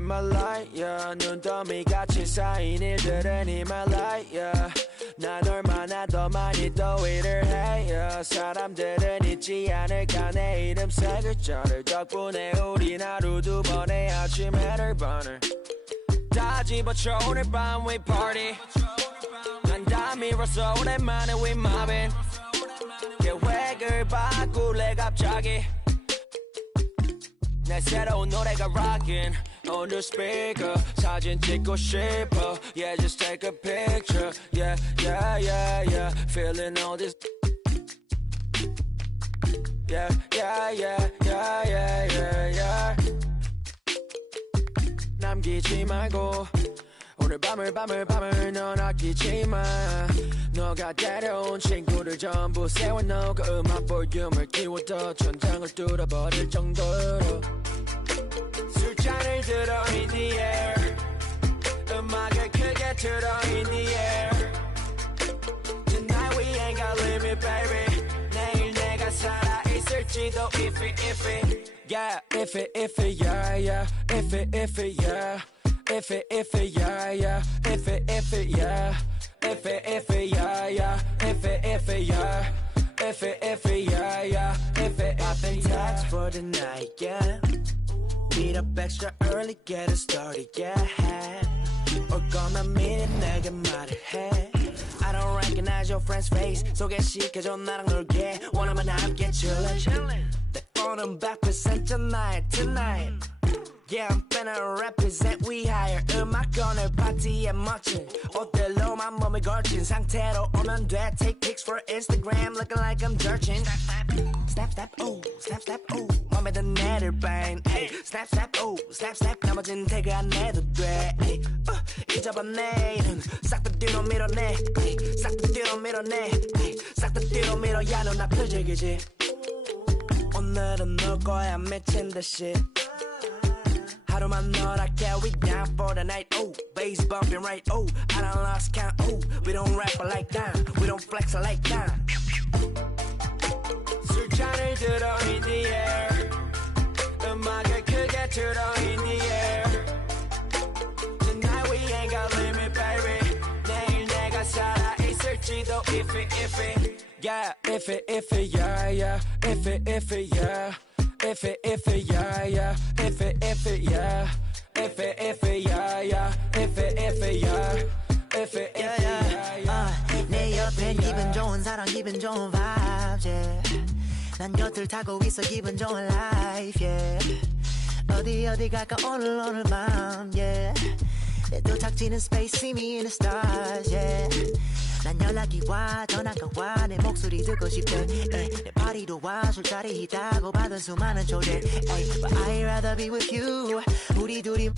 in my light, yeah. 눈더미같이 쌓인 일들은 in my light, yeah. 난 얼마나 더 많이 더위를 해, yeah. 사람들은 잊지 않을까 내 이름 세 글자를. 덕분에 우린 하루 두 번의 아침 해를 번을 다 집어쳐 오늘 밤 we party. 난 다 밀었어 오랜만에 we mobbing. 계획을 바꿀래 갑자기. 내 새로운 노래가 rockin' on the speaker. 사진 찍고 싶어. Yeah, just take a picture. Yeah, yeah, yeah, yeah. Feeling all this. Yeah, yeah, yeah, yeah, yeah, yeah, yeah. 남기지 말고 오늘 밤을 넌 아끼지 마. 너가 데려온 친구들 전부 세워놓고 그 음악 볼륨을 키워도 천장을 뚫어버릴 정도로 술잔을 들어 in the air. 음악을 크게 틀어 in the air. Tonight we ain't got limit baby. 내일 내가 살아있을지도 if it yeah if it yeah yeah if it yeah if it yeah yeah if it yeah if it yeah yeah if it yeah if it yeah yeah if it I've been taxed for the night, yeah. Meet up extra early, get it started, yeah. Or gonna meet it, 내게 말을 해. I don't recognize your friend's face. 소개시켜줘 나랑 놀게. 원하면 함께 chillin'. 내 오는 100%잖아 tonight. Yeah, I'm finna represent we higher. 음악 오늘 파티에 멋진 옷들로만 몸을 걸친 상태로 오면 돼. Take pics for Instagram looking like I'm searching. Snap, snap, oh, snap, snap, oh. 맘에 든 애를 반. Snap, snap, oh, snap, snap. 나머진 태그 안 해도 돼. 잊어본 내일은 싹 다 뒤로 밀어내. 싹 다 뒤로 밀어내. 싹 다 뒤로 밀어야 너 나 표적이지. 오늘은 놀 거야 미친 듯이. 하루만 널할게 we down for the night. Oh, bass bumping right. Oh, I done lost count. Oh, we don't rap like that. We don't flex like that. 술잔을 들어 in the air. 음악을 크게 틀어 in the air. Tonight we ain't got limit baby. 내일 내가 살아있을지도 if it yeah if it yeah yeah if it yeah if it yeah yeah if it yeah if it yeah yeah if it yeah if it yeah yeah 내 옆에 기분 좋은 사람 기분 좋은 vibes yeah. 난 곁을 타고 있어 기분 좋은 life yeah. 어디 갈까 오늘 밤 yeah. 내 도착지는 space see me in the stars yeah. 난 연락이 와 전화가 와 내 목소리 듣고 싶대 내 파티도 와 술자리 있다고 받은 수많은 초대 But I'd rather be with you 우리 둘이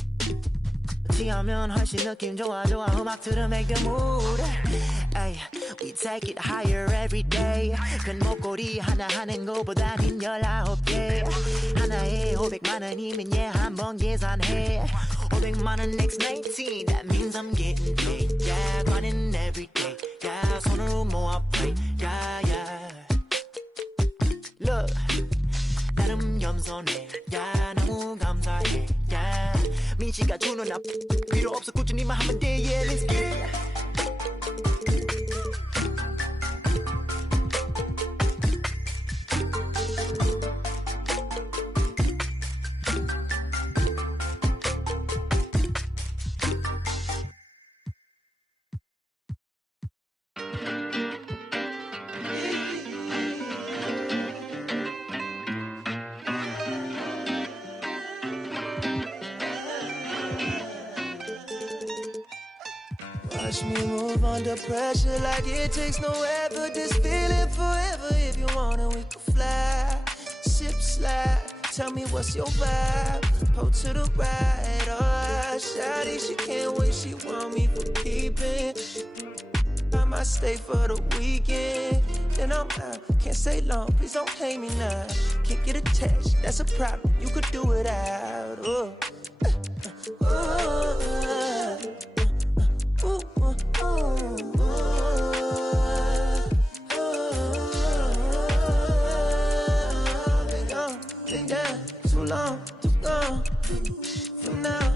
지하면 훨씬 느낌 좋아 음악 들으면 make the mood ay, We take it higher every day 큰 목걸이 하나 하는 거보다 긴 19개 하나에 500만원이면 yeah 한번 계산해 500만원 next 19 That means I'm getting paid Yeah grinding every day Yeah 손으로 모아 pray Yeah yeah Look 나름 겸손해 Yeah 너무 감사해 Yeah 민씨가 주는 나 필요 없어 꾸준히만 하면 돼 Yeah let's get it Watch me move under pressure like it takes no effort. This feeling forever. If you wanna, we can fly. Sip slide. Tell me what's your vibe. Pull to the right. Oh, shawty, she can't wait. She want me for keeping. I might stay for the weekend. Then I'm out. Can't stay long. Please don't hate me now. Can't get attached. That's a problem. You could do it out. Oh. Been down too long, too long. From now,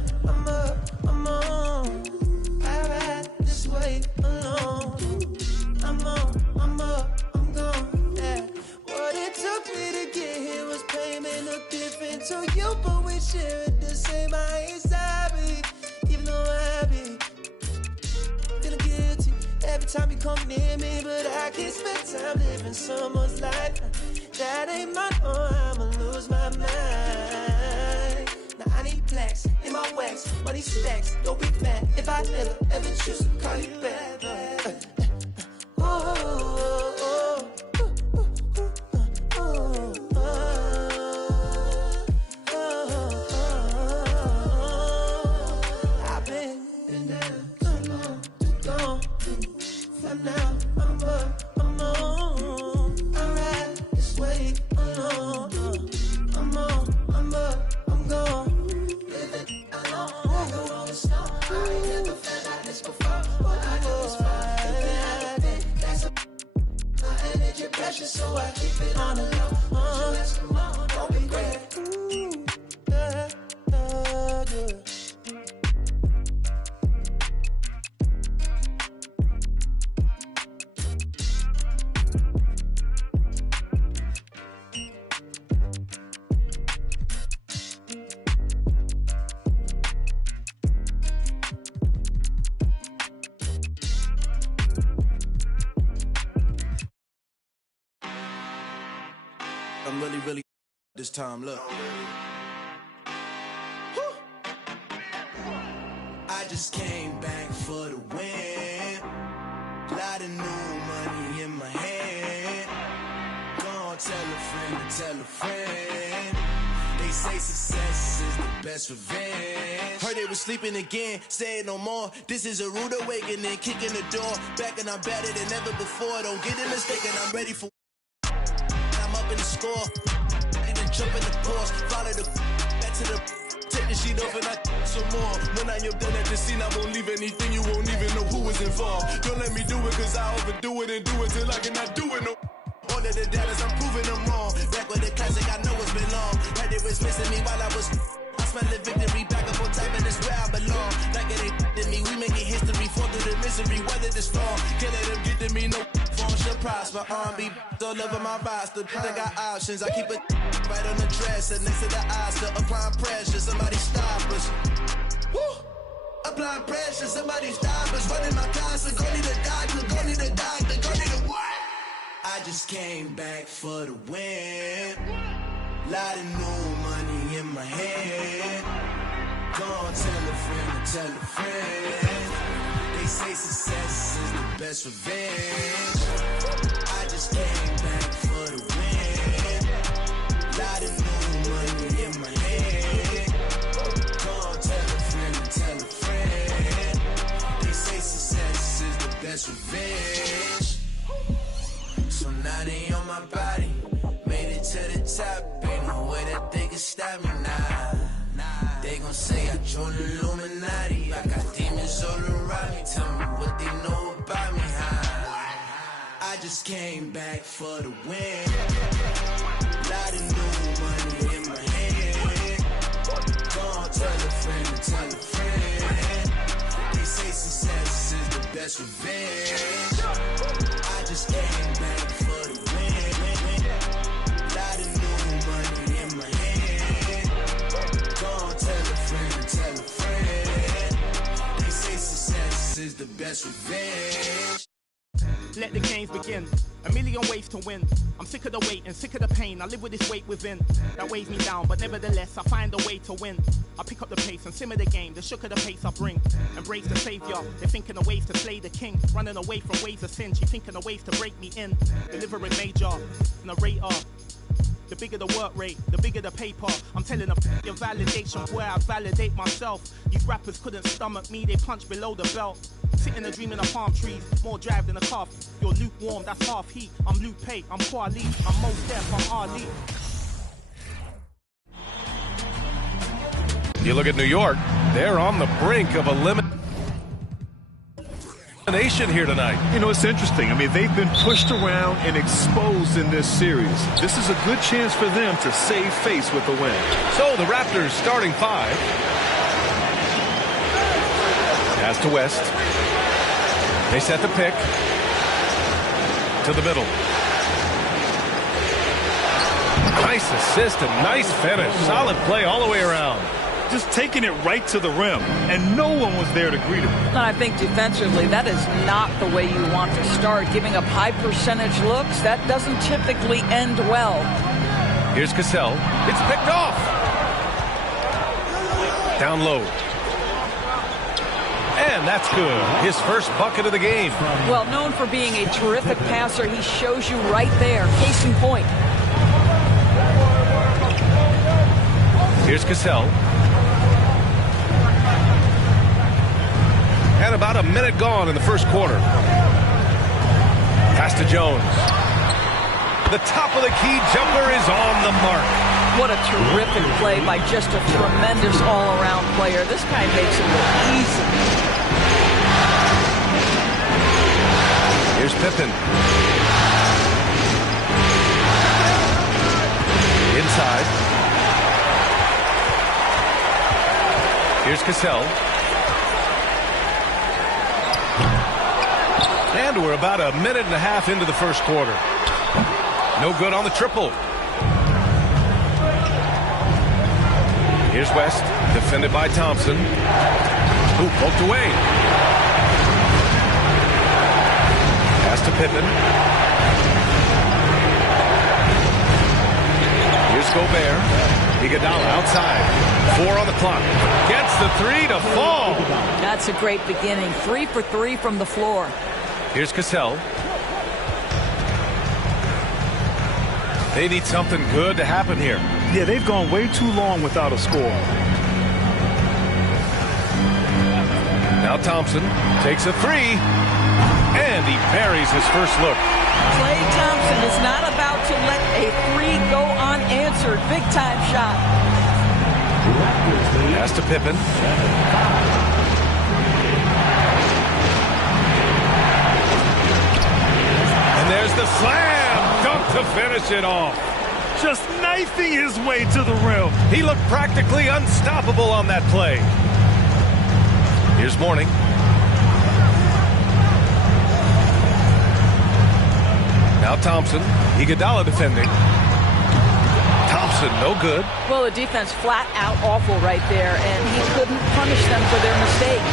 to you, but we share it the same. I ain't sorry, even though I be feeling guilty every time you come near me. But I can't spend time living someone's life that ain't mine, or I'ma lose my mind. Now I need plaques in my wax, money stacks, don't be mad if I never ever choose to call you back. I've been down too long, too gone. For now, I'm up, I'm on. I ride this way alone. I'm on, I'm up, I'm gone. Living alone, like a rolling stone. I ain't never felt like this before. What I do is fun. That's a energy pressure, so I keep it on the low. Just come on, don't be great. Yeah. I'm really this time, look. I just came back for the win. Lot of new money in my hand. Gonna tell a friend to tell a friend. They say success is the best revenge. Heard they was sleeping again, say it no more. This is a rude awakening, kicking the door. Back and I'm better than ever before. Don't get it mistaken, I'm ready for. I'm up in the score. Didn't jump in the course. Follow the back to the. Take the sheet off and I some more. When I am done at the scene, I won't leave anything. You won't even know who was involved. Don't let me do it, cause I overdo it and do it till I cannot do it no. All of the doubters, I'm proving them wrong. Back with the classic, I know it's been long. Heard it was missing me while I was. I smell the victory, back up on top, and it's where I belong. Like it ain't to me, we making history. Fall through the misery, weather the storm. Can't let them get to me, no phone should prosper. R&B all over my roster. I got options, I keep it right on the dresser. Next to the Oscar, applying pressure. Somebody stop us. Woo! Applying pressure, somebody stop us. Running my concert, go need a doctor, go need a doctor, go need a what? I just came back for the win. Lot of new money in my hand. Gonna tell a friend to tell a friend. They say success is the best revenge. I just came back for the win. Lot of new money in my hand. Gonna tell a friend to tell a friend. They say success is the best revenge. So now they on my body, made it to the top. Ain't no way that they can stop me now. They gon' say I joined the Illuminati. I got demons all around me. Tell me what they know about me, huh? I just came back for the win. Lot of new money in my hand. Gonna tell a friend to tell a friend. They say success is the best revenge. I just came back for the win. Lot of new money in my hand. Gonna tell a friend to tell a friend. They say success is the best revenge. Let the games begin. A million ways to win. I'm sick of the wait and sick of the pain. I live with this weight within that weighs me down, but nevertheless I find a way to win. I pick up the pace and simmer the game. The shook of the pace I bring. Embrace the savior. They're thinking of ways to slay the king. Running away from ways of sin. She thinking of ways to break me in. Delivering major, narrator. The bigger the work rate, the bigger the paper. I'm telling them your validation where I validate myself. You rappers couldn't stomach me, they punch below the belt. Sitting and dreaming of palm trees, more drive than a calf. You're lukewarm, that's half heat. I'm Luke Pate, I'm Kweli, I'm Mos Def, I'm Ali. You look at New York, they're on the brink of elimination here tonight. You know, it's interesting. I mean, they've been pushed around and exposed in this series. This is a good chance for them to save face with the win. So the Raptors starting five. Pass to West. They set the pick to the middle. Nice Nice assist and nice finish. Solid play all the way around. Just taking it right to the rim, and no one was there to greet him. And I think defensively, that is not the way you want to start. Giving up high percentage looks, that doesn't typically end well. Here's Cassell. It's picked off. Down low. And that's good. His first bucket of the game. Well, known for being a terrific passer, he shows you right there. Case in point. Here's Cassell. And about a minute gone in the first quarter. Pass to Jones. The top of the key jumper is on the mark. What a terrific play by just a tremendous all-around player. This guy makes it look easy. Here's Pippen. Inside. Here's Cassell. And we're about a minute and a half into the first quarter. No good on the triple. Here's West, defended by Thompson. Who poked away. Pass to Pippen. Here's Gobert. Iguodala outside. 4 on the clock. Gets the 3 to fall. That's a great beginning. 3 for 3 from the floor. Here's Cassell. They need something good to happen here. Yeah, they've gone way too long without a score. Now Thompson takes a 3. And he buries his first look. Klay Thompson is not about to let a 3 go unanswered. Big time shot. Pass to Pippen. And there's the slam dunk to finish it off. Just knifing his way to the rim. He looked practically unstoppable on that play. Here's Mourning. Now Thompson. Iguodala defending. Thompson, no good. Well, the defense flat out awful right there, and he couldn't punish them for their mistake.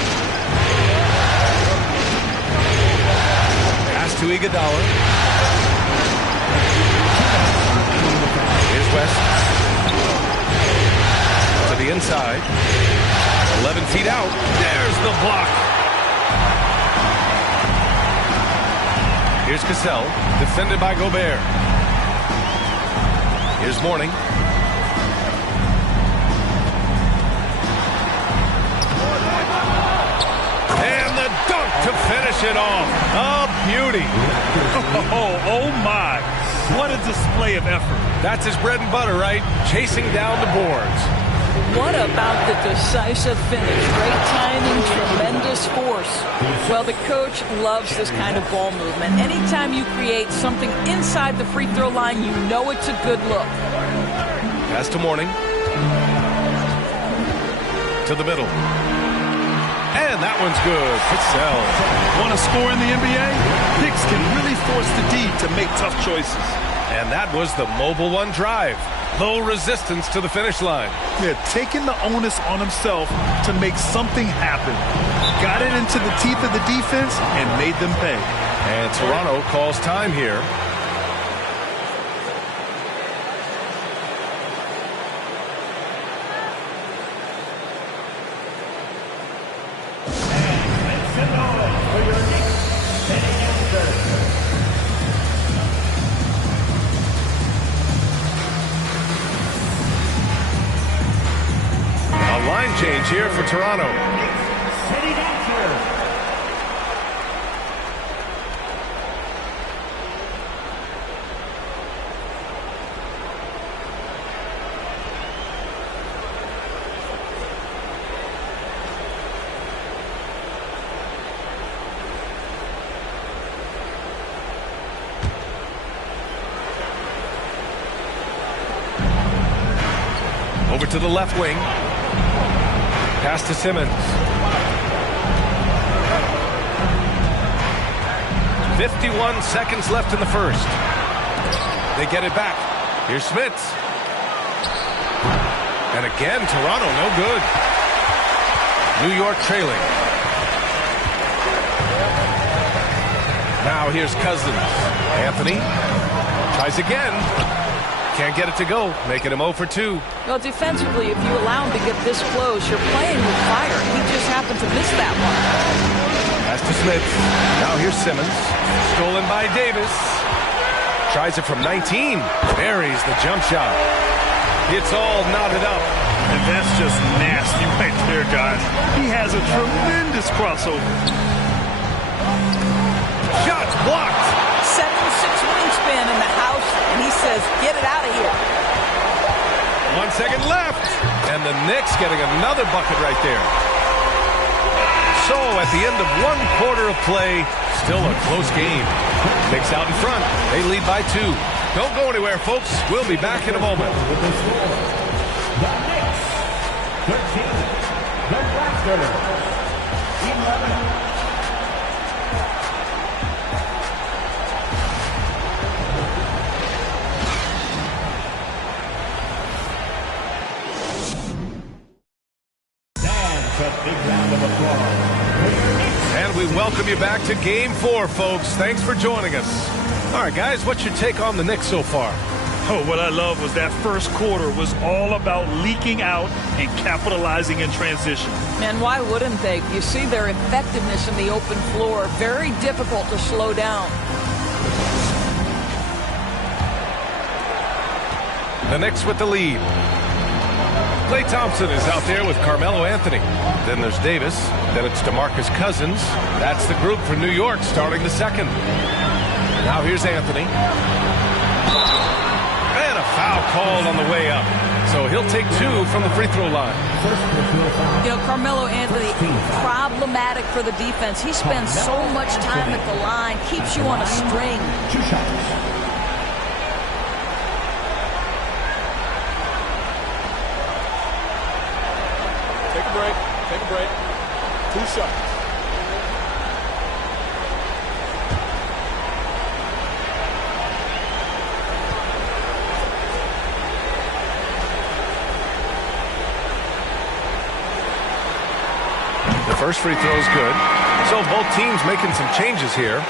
Pass to Iguodala. Here's West. To the inside. 11 feet out. There's the block. Here's Cassell, defended by Gobert. Here's Mourning. And the dunk to finish it off. A beauty. Oh my. What a display of effort. That's his bread and butter, right? Chasing down the boards. What about the decisive finish? Great timing, tremendous force. Well, the coach loves this kind of ball movement. Anytime you create something inside the free throw line, you know it's a good look. Pass to Mourning. To the middle. And that one's good. Cassell. Want to score in the NBA? Picks can really force the D to make tough choices. And that was the Mobile One drive. Low resistance to the finish line. Yeah, taking the onus on himself to make something happen. Got it into the teeth of the defense and made them pay. And Toronto calls time here. Change here for Toronto. Over to the left wing. Pass to Simmons. 51 seconds left in the first. They get it back. Here's Smits. And again, Toronto, no good. New York trailing. Now here's Cousins. Anthony tries again. Can't get it to go, making him 0 for 2. Well, defensively, if you allow him to get this close, you're playing with fire. He just happened to miss that one. Pass to Smith. Now here's Simmons. Stolen by Davis. Tries it from 19. Buries the jump shot. It's all knotted up. And that's just nasty right there, guys. He has a tremendous crossover. Shots blocked. 7'6" wingspan in the house, and he says, get it out of here. 1 second left. And the Knicks getting another bucket right there. So at the end of 1 quarter of play, still a close game. Knicks out in front. They lead by 2. Don't go anywhere, folks. We'll be back in a moment. The Knicks, 13. The Raptors, 11. And we welcome you back to Game 4, folks. Thanks for joining us. All right, guys, what's your take on the Knicks so far? Oh, what I love was that first quarter was all about leaking out and capitalizing in transition. And why wouldn't they? You see their effectiveness in the open floor. Very difficult to slow down. The Knicks with the lead. Klay Thompson is out there with Carmelo Anthony. Then there's Davis. Then it's DeMarcus Cousins. That's the group for New York starting the second. Now here's Anthony. And a foul called on the way up. So he'll take 2 from the free throw line. You know, Carmelo Anthony, problematic for the defense. He spends so much time at the line, keeps you on a string. 2 shots. Take a break. 2 shots. The first free throw is good. So both teams making some changes here.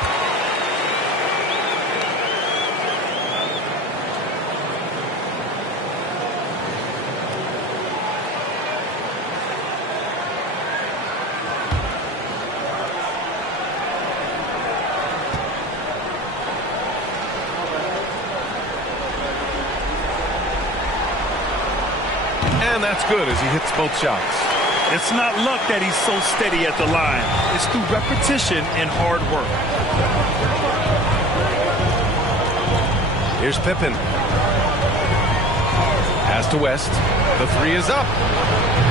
And that's good as he hits both shots. It's not luck that he's so steady at the line. It's through repetition and hard work. Here's Pippen. Pass to West. The 3 is up.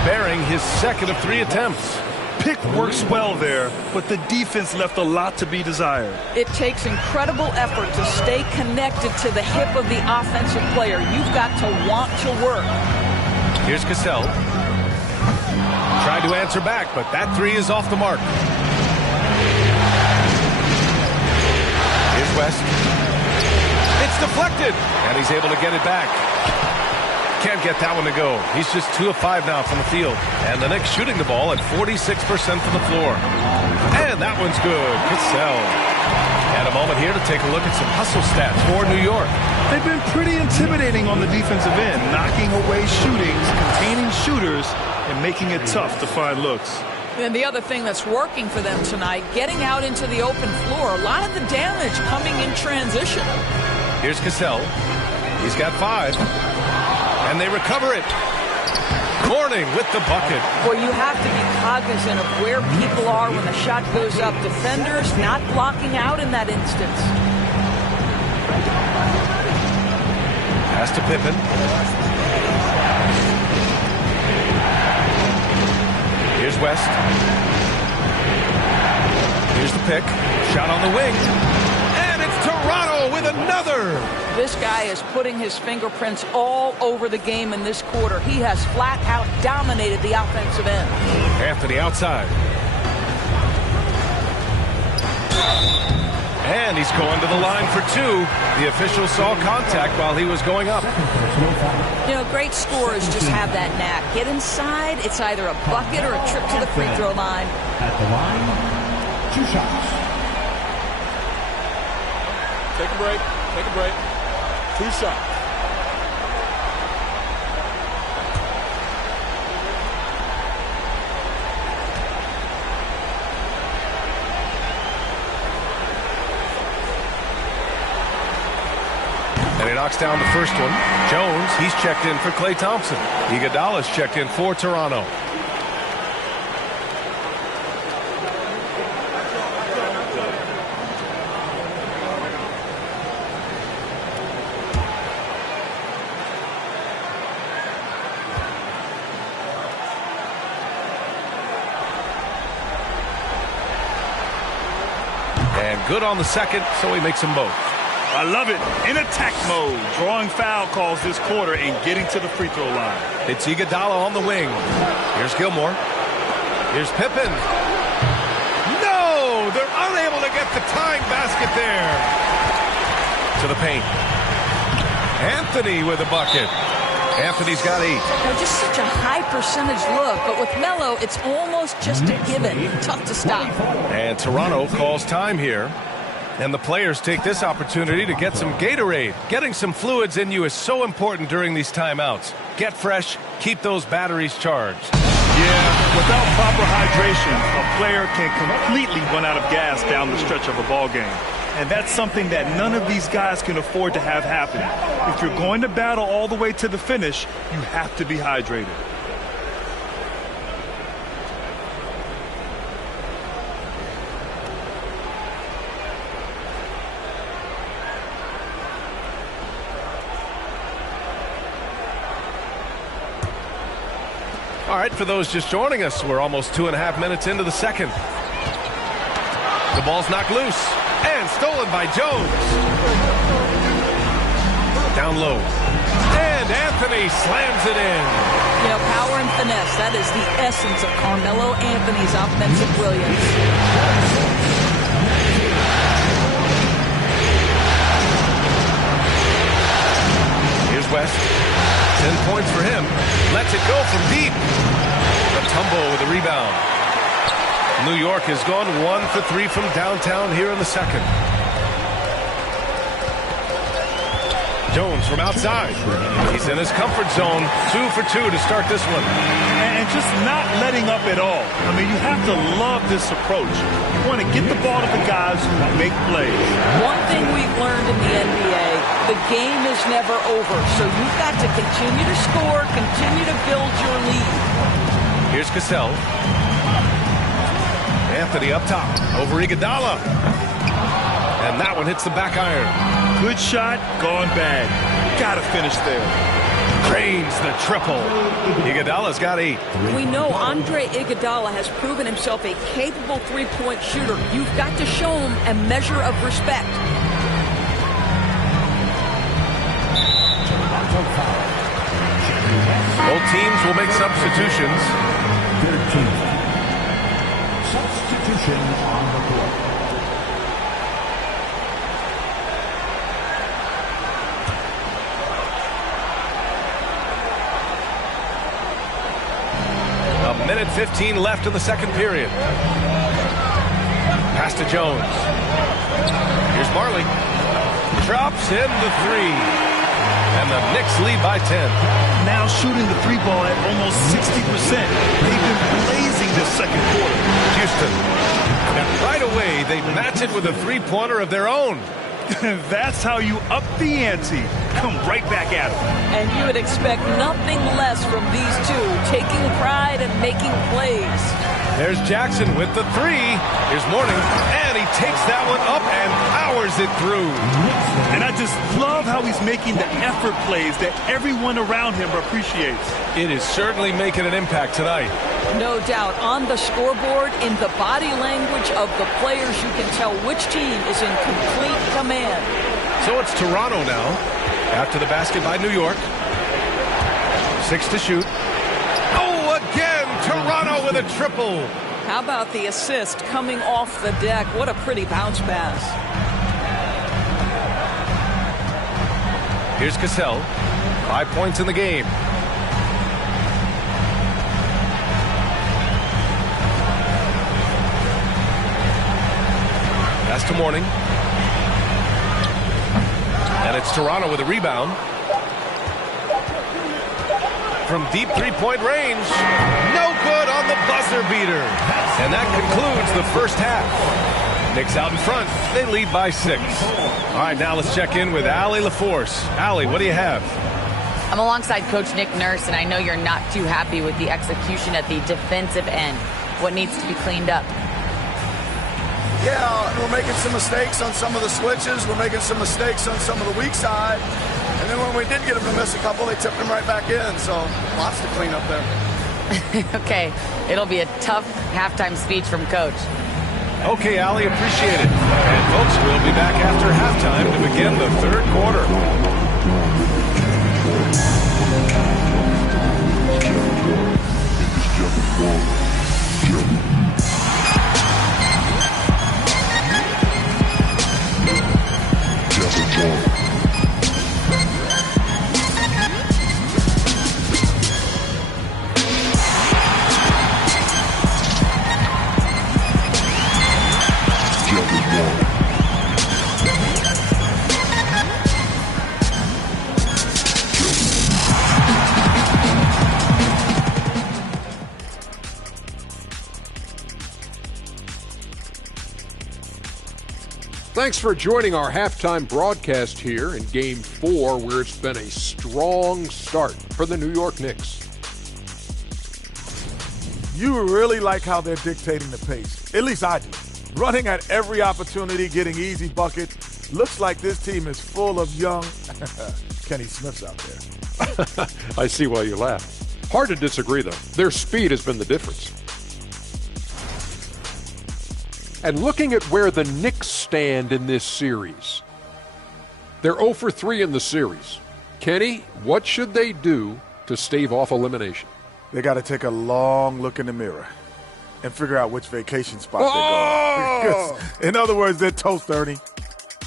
Bearing his second of 3 attempts. Pick works well there, but the defense left a lot to be desired. It takes incredible effort to stay connected to the hip of the offensive player. You've got to want to work. Here's Cassell. Tried to answer back, but that 3 is off the mark. Here's West. It's deflected, and he's able to get it back. Can't get that one to go. He's just 2 of 5 now from the field. And the Knicks shooting the ball at 46% from the floor. And that one's good. Cassell. And a moment here to take a look at some hustle stats for New York. They've been pretty intimidating on the defensive end, knocking away shootings, containing shooters, and making it tough to find looks. And the other thing that's working for them tonight, getting out into the open floor, a lot of the damage coming in transition. Here's Cassell. He's got 5. And they recover it. Mourning with the bucket. Well, you have to be cognizant of where people are when the shot goes up. Defenders not blocking out in that instance. Pass to Pippen. Here's West. Here's the pick. Shot on the wing. And it's Toronto with another. This guy is putting his fingerprints all over the game in this quarter. He has flat out dominated the offensive end. Anthony outside. And he's going to the line for two. The official saw contact while he was going up. You know, great scorers just have that knack. Get inside, it's either a bucket or a trip to the free throw line. At the line, 2 shots. Take a break. Take a break. 2 shots. And he knocks down the first one. Jones, he's checked in for Klay Thompson. Iguodala's checked in for Toronto. And good on the second, so he makes them both. I love it. In attack mode, drawing foul calls this quarter and getting to the free throw line. It's Iguodala on the wing. Here's Gilmore. Here's Pippen. No! They're unable to get the tying basket there. To the paint. Anthony with a bucket. Anthony's got 8. Now, just such a high percentage look, but with Melo, it's almost just a given. Tough to stop. And Toronto calls time here. And the players take this opportunity to get some Gatorade. Getting some fluids in you is so important during these timeouts. Get fresh, keep those batteries charged. Yeah, without proper hydration, a player can completely run out of gas down the stretch of a ball game. And that's something that none of these guys can afford to have happen. If you're going to battle all the way to the finish, you have to be hydrated. All right, for those just joining us, we're almost 2.5 minutes into the second. The ball's knocked loose and stolen by Jones. Down low. And Anthony slams it in. You know, power and finesse, that is the essence of Carmelo Anthony's offensive brilliance. Here's West. 10 points for him. Lets it go from deep. The tumble with the rebound. New York has gone 1 for 3 from downtown here in the second. Jones from outside. He's in his comfort zone. 2 for 2 to start this one. And just not letting up at all. I mean, you have to love this approach. You want to get the ball to the guys who make plays. One thing we've learned in the NBA, the game is never over. So you've got to continue to score, continue to build your lead. Here's Cassell. Anthony up top over Iguodala. And that one hits the back iron. Good shot, gone bad. Got to finish there. Drains the triple. Iguodala's got 8. We know Andre Iguodala has proven himself a capable three-point shooter. You've got to show him a measure of respect. Both teams will make substitutions. 13th. Substitution on the court. A minute 15 left in the second period. Pass to Jones. Here's Marley. Drops in the 3. And the Knicks lead by 10. Now shooting the 3 ball at almost 60%. They've been blazing this second quarter. Houston. And right away, they match it with a 3-pointer of their own. That's how you up the ante. Come right back at them. And you would expect nothing less from these two, taking pride and making plays. There's Jackson with the 3. Here's Mourning, and he takes that one up and powers it through. And I just love how he's making the effort plays that everyone around him appreciates. It is certainly making an impact tonight. No doubt. On the scoreboard, in the body language of the players, you can tell which team is in complete command. So it's Toronto now, after the basket by New York. 6 to shoot. Oh, again, Toronto with a triple. How about the assist coming off the deck? What a pretty bounce pass. Here's Cassell. 5 points in the game. Pass to Mourning. And it's Toronto with a rebound. From deep three-point range. No good on the buzzer beater. And that concludes the first half. Knicks out in front. They lead by 6. All right, now let's check in with Allie LaForce. Allie, what do you have? I'm alongside Coach Nick Nurse, and I know you're not too happy with the execution at the defensive end. What needs to be cleaned up? Yeah, we're making some mistakes on some of the switches. We're making some mistakes on some of the weak side. And then when we did get them to miss a couple, they tipped them right back in. So lots to clean up there. Okay, it'll be a tough halftime speech from Coach. Okay, Allie, appreciate it. And folks, we'll be back after halftime to begin the third quarter. Thanks for joining our halftime broadcast here in Game 4, where it's been a strong start for the New York Knicks. You really like how they're dictating the pace. At least I do. Running at every opportunity, getting easy buckets. Looks like this team is full of young Kenny Smiths out there. I see why you laugh. Hard to disagree, though. Their speed has been the difference. And looking at where the Knicks stand in this series, they're 0 for 3 in the series. Kenny, what should they do to stave off elimination? They got to take a long look in the mirror and figure out which vacation spot they're going. In other words, they're toast, Ernie.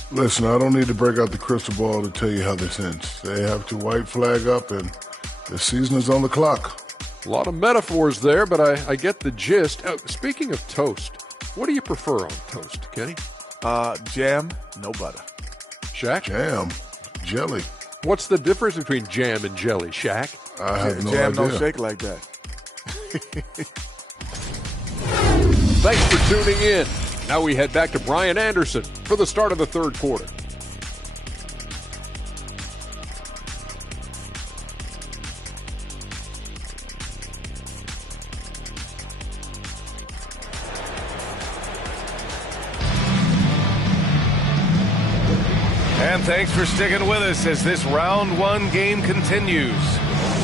Listen, I don't need to break out the crystal ball to tell you how this ends. They have to white flag up, and the season is on the clock. A lot of metaphors there, but I get the gist. Speaking of toast, what do you prefer on toast, Kenny? Jam, no butter. Shaq? Jam, jelly. What's the difference between jam and jelly, Shaq? I have no jam idea. Don't shake like that. Thanks for tuning in. Now we head back to Brian Anderson for the start of the third quarter. And thanks for sticking with us as this round one game continues.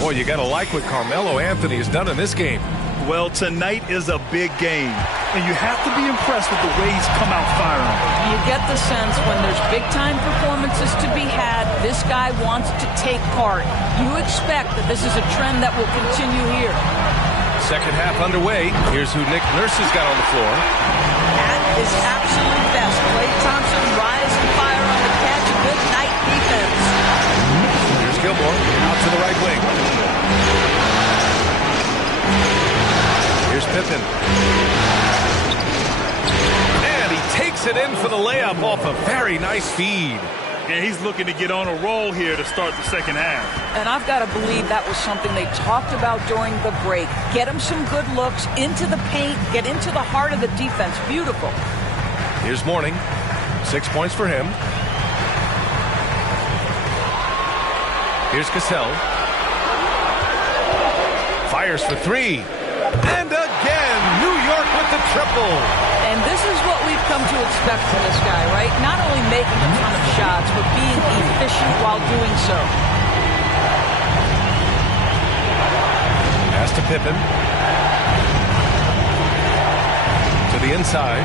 Boy, you got to like what Carmelo Anthony has done in this game. Well, tonight is a big game, and you have to be impressed with the way he's come out firing. You get the sense when there's big-time performances to be had, this guy wants to take part. You expect that this is a trend that will continue here. Second half underway. Here's who Nick Nurse has got on the floor. At his absolute best, Klay Thompson rise and fire on the catch. Good night defense. Here's Gilmore out to the right wing. Here's Pippen. And he takes it in for the layup off a very nice feed. And he's looking to get on a roll here to start the second half. And I've got to believe that was something they talked about during the break. Get him some good looks into the paint, get into the heart of the defense. Beautiful. Here's Mourning. 6 points for him. Here's Cassell. Fires for 3. And again, New York with the triple. And this is what we've come to expect from this guy, right? Not only making a ton of shots, but being efficient while doing so. Pass to Pippen. To the inside.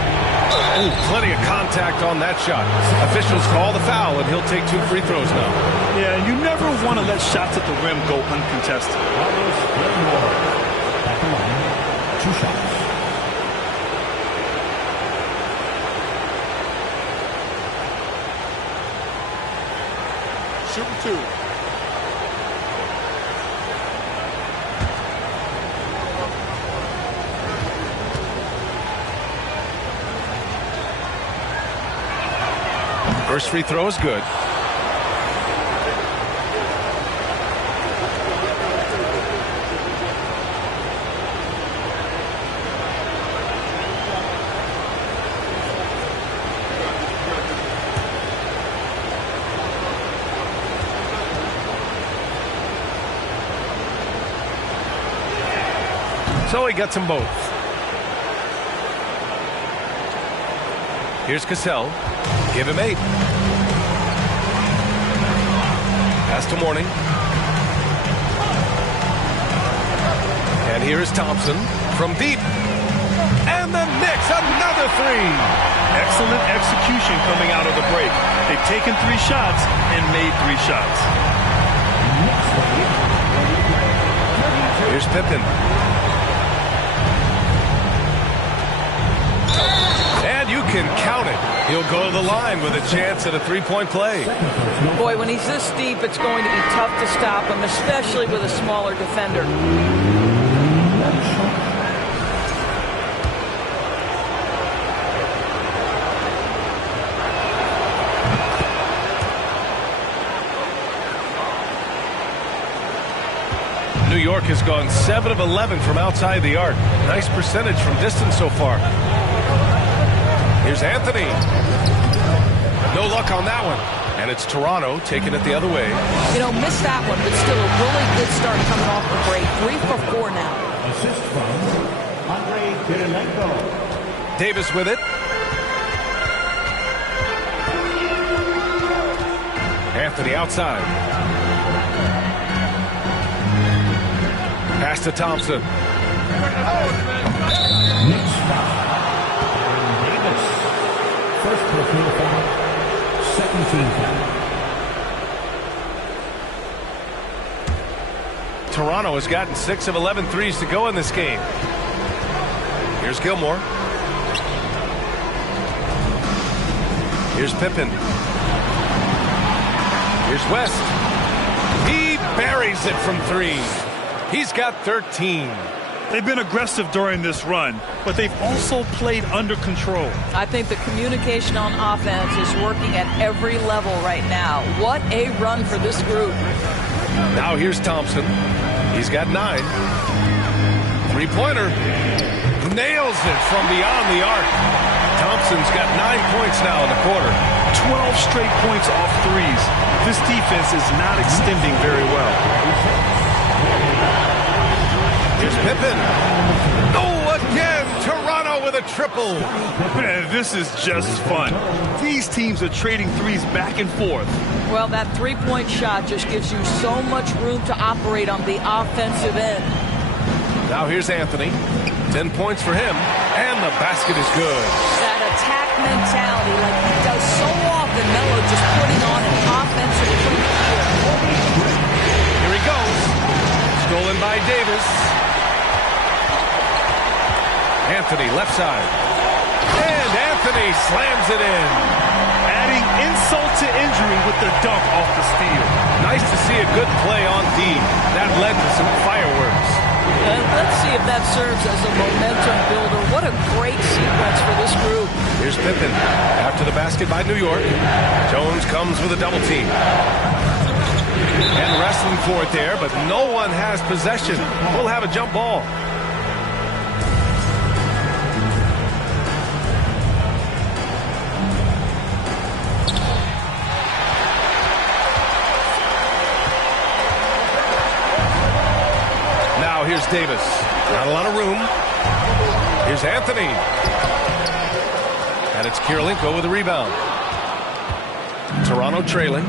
Ooh, plenty of contact on that shot. Officials call the foul, and he'll take 2 free throws now. Yeah, and you never want to let shots at the rim go uncontested. At the line, 2 shots. Shooting 2. First free throw is good. So he gets them both. Here's Cassell. Give him 8. Pass to Mourning. And here is Thompson from deep. And the Knicks, another 3. Excellent execution coming out of the break. They've taken 3 shots and made 3 shots. Here's Pippen. And you can count it. He'll go to the line with a chance at a 3-point play. Boy, when he's this deep, it's going to be tough to stop him, especially with a smaller defender. New York has gone 7 of 11 from outside the arc. Nice percentage from distance so far. Here's Anthony. No luck on that one. And it's Toronto taking it the other way. You know, missed that one, but still a really good start coming off the break. 3 for 4 now. Assist from Andrei Kirilenko. Davis with it. Anthony outside. Pass to Thompson. Knicks foul. Davis. First personal foul. Second team foul. Toronto has gotten 6 of 11 threes to go in this game. Here's Gilmore. Here's Pippen. Here's West. He buries it from 3. He's got 13. They've been aggressive during this run, but they've also played under control. I think the communication on offense is working at every level right now. What a run for this group. Now here's Thompson. He's got 9. Three-pointer. Nails it from beyond the arc. Thompson's got 9 points now in the quarter. 12 straight points off threes. This defense is not extending very well. Here's Pippen. Oh, again, Toronto with a triple. Man, this is just fun. These teams are trading threes back and forth. Well, that 3-point shot just gives you so much room to operate on the offensive end. Now here's Anthony. 10 points for him, and the basket is good. That attack mentality, like he does so often, Melo just putting on an offensive clinic here. Here he goes. Stolen by Davis. Anthony, left side. And Anthony slams it in. Adding insult to injury with the dunk off the steal. Nice to see a good play on D. That led to some fireworks. And let's see if that serves as a momentum builder. What a great sequence for this group. Here's Pippen. After the basket by New York. Jones comes with a double team. And wrestling for it there, but no one has possession. We'll have a jump ball. Here's Davis. Not a lot of room. Here's Anthony. And it's Kirilenko with a rebound. Toronto trailing.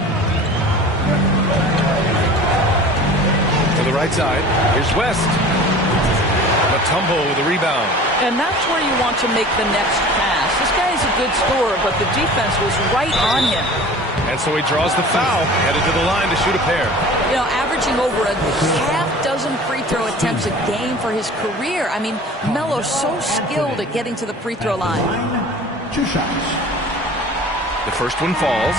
To the right side. Here's West. Mutombo with a rebound. And that's where you want to make the next pass. This guy is a good scorer, but the defense was right on him. And so he draws the foul, headed to the line to shoot a pair. You know, averaging over a half-dozen free throw attempts a game for his career. I mean, Melo's so skilled at getting to the free throw line. 2 shots. The first one falls.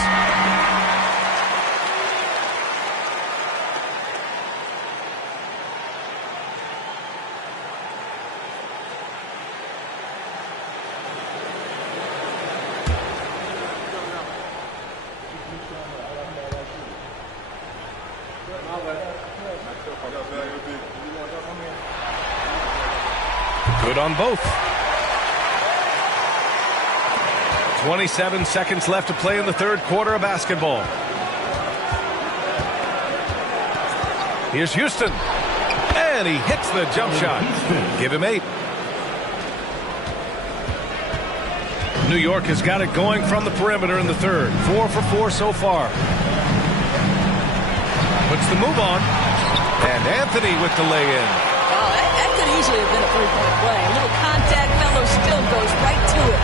Good on both. 27 seconds left to play in the third quarter of basketball. Here's Houston. And he hits the jump shot. Give him 8. New York has got it going from the perimeter in the third. 4 for 4 so far. Puts the move on. And Anthony with the lay-in. Oh, that could easily have been a three-point play. A little contact, Melo still goes right to it.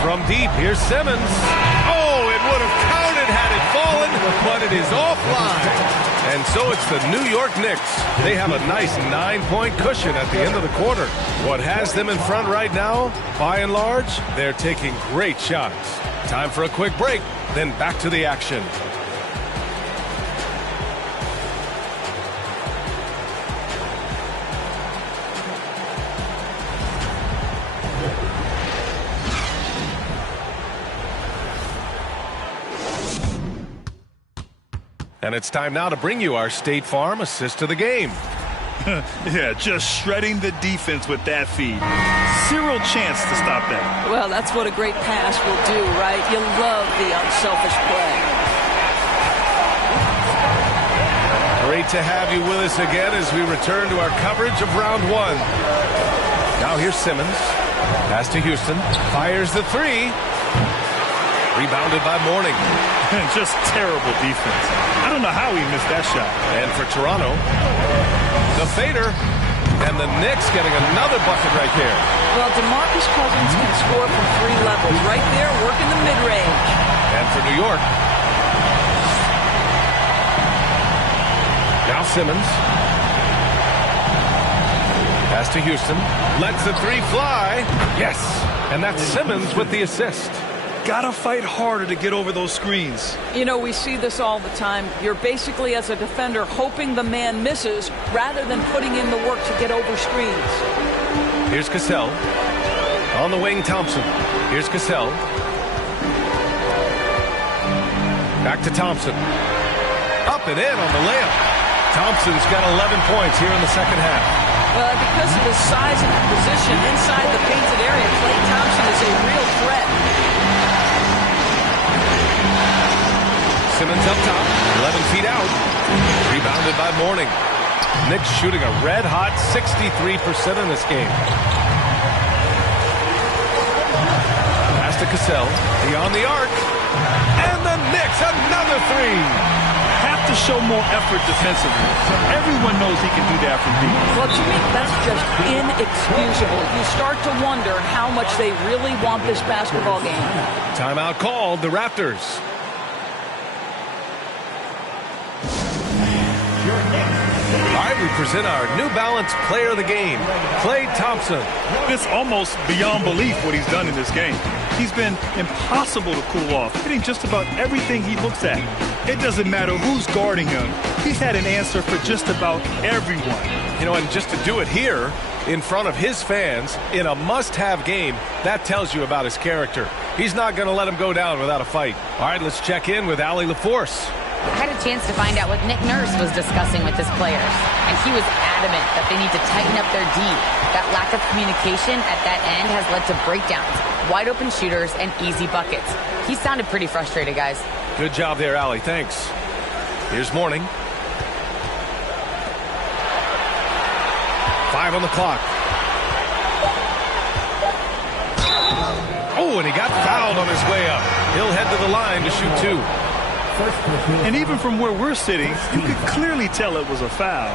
From deep, here's Simmons. Oh, it would have counted had it fallen, but it is offline. And so it's the New York Knicks. They have a nice 9-point cushion at the end of the quarter. What has them in front right now, by and large, they're taking great shots. Time for a quick break, then back to the action. And it's time now to bring you our State Farm assist of the game. Yeah, just shredding the defense with that feed. Zero chance to stop that. Well, that's what a great pass will do, right? You love the unselfish play. Great to have you with us again as we return to our coverage of round 1. Now here's Simmons. Pass to Houston. Fires the 3. Rebounded by Mourning. Just terrible defense. I don't know how he missed that shot. And for Toronto, the fader. And the Knicks getting another bucket right there. Well, DeMarcus Cousins can score from 3 levels. Right there, working the mid-range. And for New York, now Simmons. Pass to Houston. Lets the 3 fly. Yes. And that's Simmons with the assist. Gotta fight harder to get over those screens. You know, we see this all the time. You're basically, as a defender, hoping the man misses rather than putting in the work to get over screens. Here's Cassell. On the wing, Thompson. Here's Cassell. Back to Thompson. Up and in on the layup. Thompson's got 11 points here in the second half. Because of his size and position inside the painted area, Klay Thompson is a real threat. Simmons up top, 11 feet out. Rebounded by Mourning. Knicks shooting a red-hot 63% in this game. Pass to Cassell. Beyond the arc. And the Knicks, another 3. Have to show more effort defensively. Everyone knows he can do that from deep. Well, to me, that's just inexcusable. You start to wonder how much they really want this basketball game. Timeout called, the Raptors. All right, we present our New Balance player of the game, Klay Thompson. It's almost beyond belief what he's done in this game. He's been impossible to cool off, hitting just about everything he looks at. It doesn't matter who's guarding him. He's had an answer for just about everyone. You know, and just to do it here in front of his fans in a must-have game, that tells you about his character. He's not going to let him go down without a fight. All right, let's check in with Allie LaForce. I had a chance to find out what Nick Nurse was discussing with his players, and he was adamant that they need to tighten up their D. That lack of communication at that end has led to breakdowns, wide open shooters, and easy buckets. He sounded pretty frustrated, guys. Good job there, Allie. Thanks. Here's Mourning. 5 on the clock. Oh, and he got fouled on his way up. He'll head to the line to shoot 2. And even from where we're sitting, you could clearly tell it was a foul.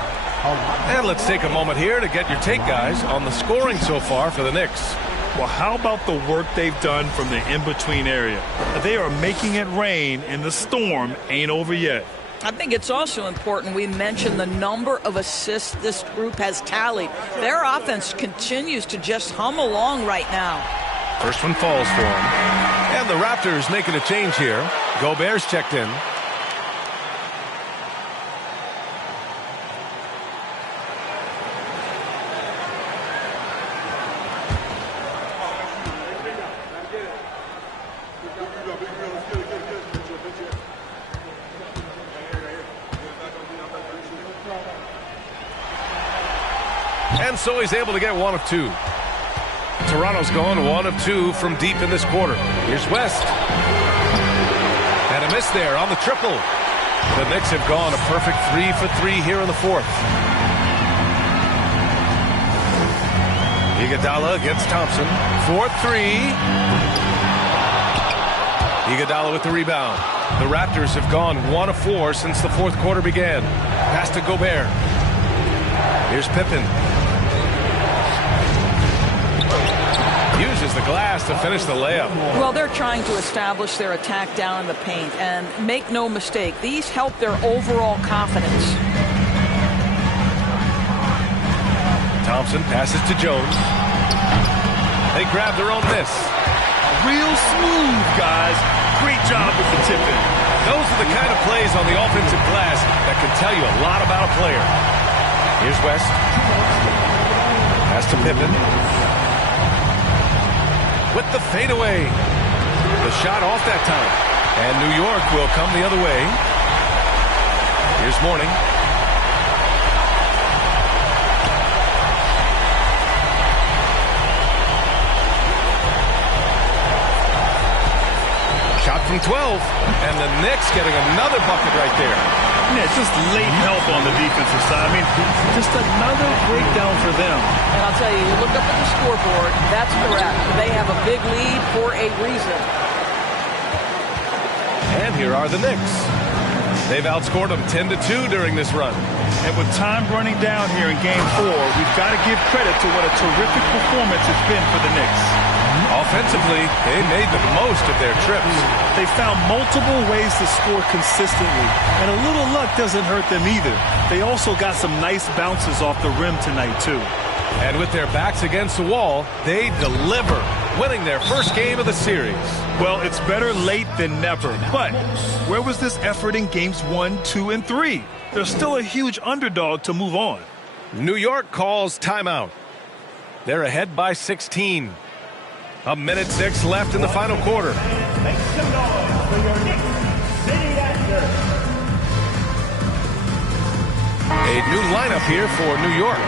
And let's take a moment here to get your take, guys, on the scoring so far for the Knicks. Well, how about the work they've done from the in-between area? They are making it rain, and the storm ain't over yet. I think it's also important we mention the number of assists this group has tallied. Their offense continues to just hum along right now. First one falls for him. And the Raptors making a change here. Gobert's checked in. And so he's able to get 1 of 2. Toronto's gone 1 of 2 from deep in this quarter. Here's West. And a miss there on the triple. The Knicks have gone a perfect 3 for 3 here in the fourth. Iguodala against Thompson. 4-3. Iguodala with the rebound. The Raptors have gone 1 of 4 since the fourth quarter began. Pass to Gobert. Here's Pippen. Uses the glass to finish the layup. Well, they're trying to establish their attack down in the paint, and make no mistake, these help their overall confidence. Thompson passes to Jones. They grab their own miss. Real smooth, guys. Great job with the tip-in. Those are the kind of plays on the offensive glass that can tell you a lot about a player. Here's West. Pass to Pippen. With the fadeaway. The shot off that time. And New York will come the other way. Here's Mourning. Shot from 12. And the Knicks getting another bucket right there. Yeah, just late help on the defensive side. I mean, just another breakdown for them. And I'll tell you, you look up at the scoreboard, that's correct. They have a big lead for a reason. And here are the Knicks. They've outscored them 10-2 during this run. And with time running down here in Game 4, we've got to give credit to what a terrific performance it's been for the Knicks. Offensively, they made the most of their trips. They found multiple ways to score consistently, and a little luck doesn't hurt them either. They also got some nice bounces off the rim tonight, too. And with their backs against the wall, they deliver, winning their first game of the series. Well, it's better late than never. But where was this effort in Games 1, 2, and 3? There's still a huge underdog to move on. New York calls timeout. They're ahead by 16. 1:06 left in the final quarter. Make some noise for your Knicks City Answer. A new lineup here for New York.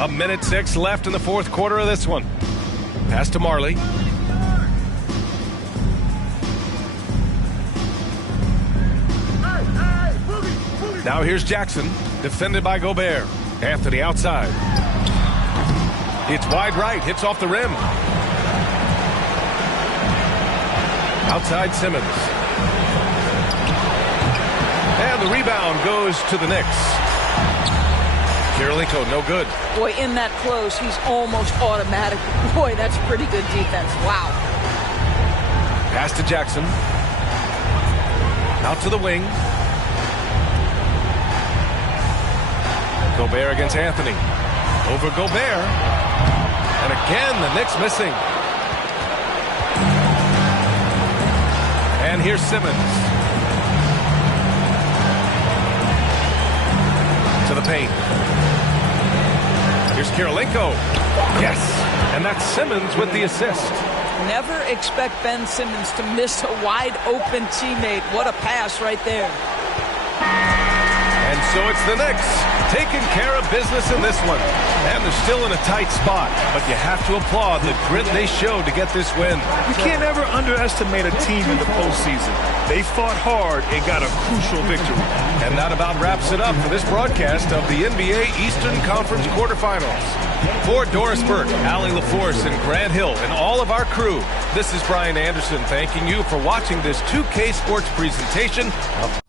A minute 6 left in the fourth quarter of this one. Pass to Marley. Now here's Jackson, defended by Gobert. Anthony outside. It's wide right, hits off the rim. Outside Simmons. And the rebound goes to the Knicks. Kirilenko, no good. Boy, in that close, he's almost automatic. Boy, that's pretty good defense. Wow. Pass to Jackson. Out to the wing. Gobert against Anthony. Over Gobert. And again, the Knicks missing. And here's Simmons. To the paint. Here's Kirilenko. Yes. And that's Simmons with the assist. Never expect Ben Simmons to miss a wide-open teammate. What a pass right there. And so it's the Knicks taking care of business in this one. And they're still in a tight spot, but you have to applaud the grit they showed to get this win. You can't ever underestimate a team in the postseason. They fought hard and got a crucial victory. And that about wraps it up for this broadcast of the NBA Eastern Conference quarterfinals. For Doris Burke, Allie LaForce, and Grant Hill, and all of our crew, this is Brian Anderson thanking you for watching this 2K Sports presentation of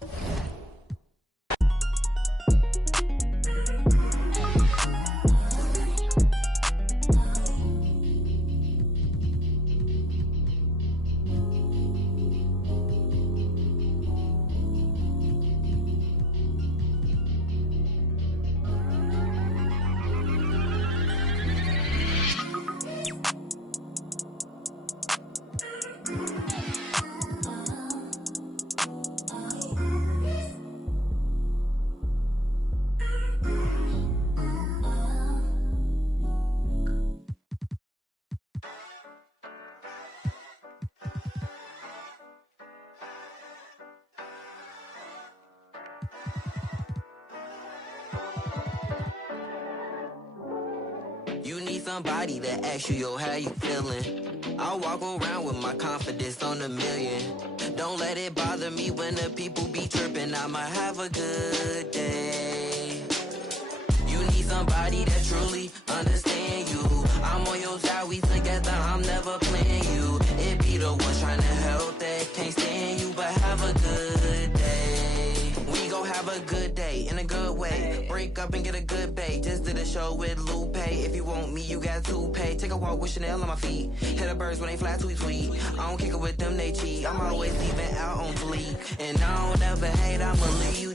somebody to ask you, yo, how you feeling? I walk around with my confidence on a million. Don't let it bother me when the people be tripping. I'ma have a good day. You need somebody that truly understand you. I'm on your side, we together, I'm never playing you. It be the ones trying to help that can't stand you, but have a good day. We gon' have a good day in a good way. Break up and get a good pay. Just did a show with Lupe. If you want me, you got to pay. Take a walk with Chanel on my feet. Hit the birds when they fly tweet tweet. I don't kick it with them, they cheat. I'm always leaving out on fleek. And I don't ever hate, I'ma leave you